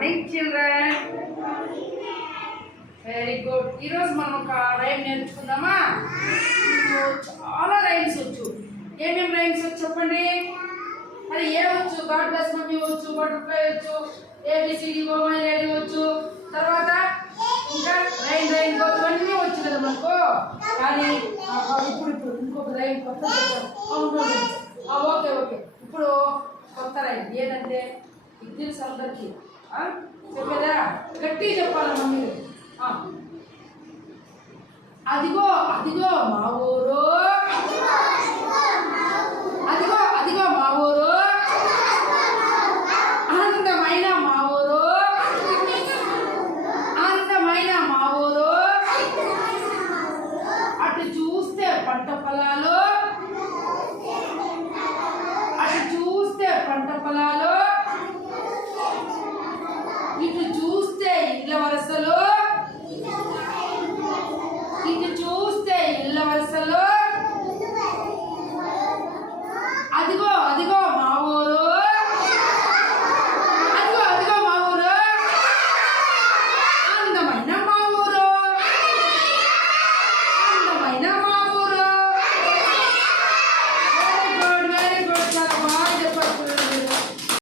Morning children. Very good. ఈరోజు మనం ఒక రైమ్ నేర్చుకుందామా? చాలా రైమ్స్ వచ్చు. ఏమేమి రైమ్స్ వచ్చు చెప్పండి. అది ఏ వచ్చు? గాడ్ బ్లెస్ మమ్మీ వచ్చు, బటర్ఫ్లై వచ్చు, ఏబిసిడి ఓమైలేడి వచ్చు, తర్వాత ఇంకా రైన్ రైన్ గోత్ అన్నీ వచ్చు కదా మనకు. కానీ ఇప్పుడు ఇంకొక రైమ్ కొత్త ఓకే ఓకే. ఇప్పుడు కొత్త రైమ్ ఏంటంటే ఇది తెలుసు అందరికి చెప్పేదా? గట్టిగా చెప్పాలమ్మా మీరు. అదిగో అదిగో మా ఊరు